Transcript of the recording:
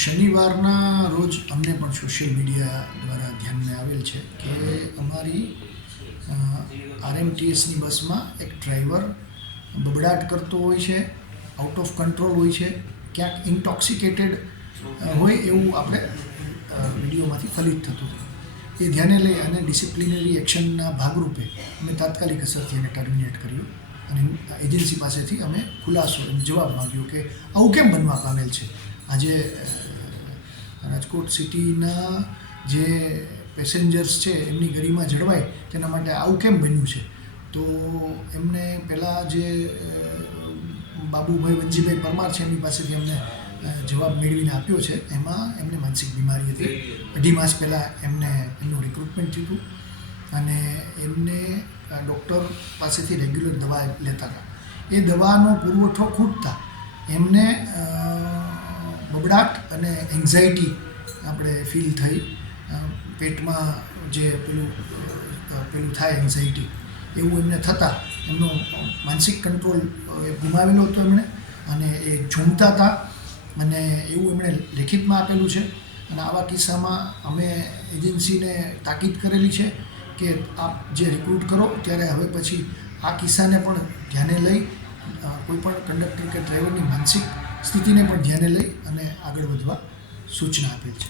શનિવારના રોજ અમને પણ સોશિયલ મીડિયા દ્વારા ધ્યાનમાં આવેલ છે કે અમારી આરએમટીએસની બસમાં એક ડ્રાઈવર બબડાટ કરતો હોય છે, આઉટ ઓફ કંટ્રોલ હોય છે, ક્યાંક ઇન્ટોક્સિકેટેડ હોય એવું આપણે વિડીયોમાંથી ફલિત થતું હતું. એ ધ્યાને લઈ અને ડિસિપ્લિનરી એક્શનના ભાગરૂપે અમે તાત્કાલિક અસરથી એને ટર્મિનેટ કર્યું અને એજન્સી પાસેથી અમે ખુલાસો જવાબ માંગ્યો કે આવું કેમ બનવા પામેલ છે. આજે રાજકોટ સિટીના જે પેસેન્જર્સ છે એમની ગરિમા જળવાય તેના માટે આવું કેમ બન્યું છે. તો એમને પહેલાં જે બાબુભાઈ વનજીભાઈ પરમાર છે એમની પાસેથી અમને જવાબ મેળવીને આપ્યો છે. એમાં એમને માનસિક બીમારી હતી. 2.5 માસ પહેલાં એમનું રિક્રુટમેન્ટ થયું હતું અને એમને ડૉક્ટર પાસેથી રેગ્યુલર દવા લેતા હતા. એ દવાનો પુરવઠો ખૂટતા એમને બબડાટ અને એન્ઝાયટી આપણે ફીલ થઈ. પેટમાં જે પેલું થાય એન્ઝાયટી એવું એમને થતાં એમનો માનસિક કંટ્રોલ ગુમાવેલો હતો એમણે અને એ ઝૂમતા હતા અને એવું એમણે લેખિતમાં આપેલું છે. અને આવા કિસ્સામાં અમે એજન્સીને તાકીદ કરેલી છે કે આપ જે રિક્રુટ કરો ત્યારે હવે પછી આ કિસ્સાને પણ ધ્યાને લઈ કોઈપણ કંડક્ટર કે ડ્રાઈવરની માનસિક સ્થિતિને પણ ધ્યાને લઈ અને આગળ વધવા સૂચના આપેલ છે.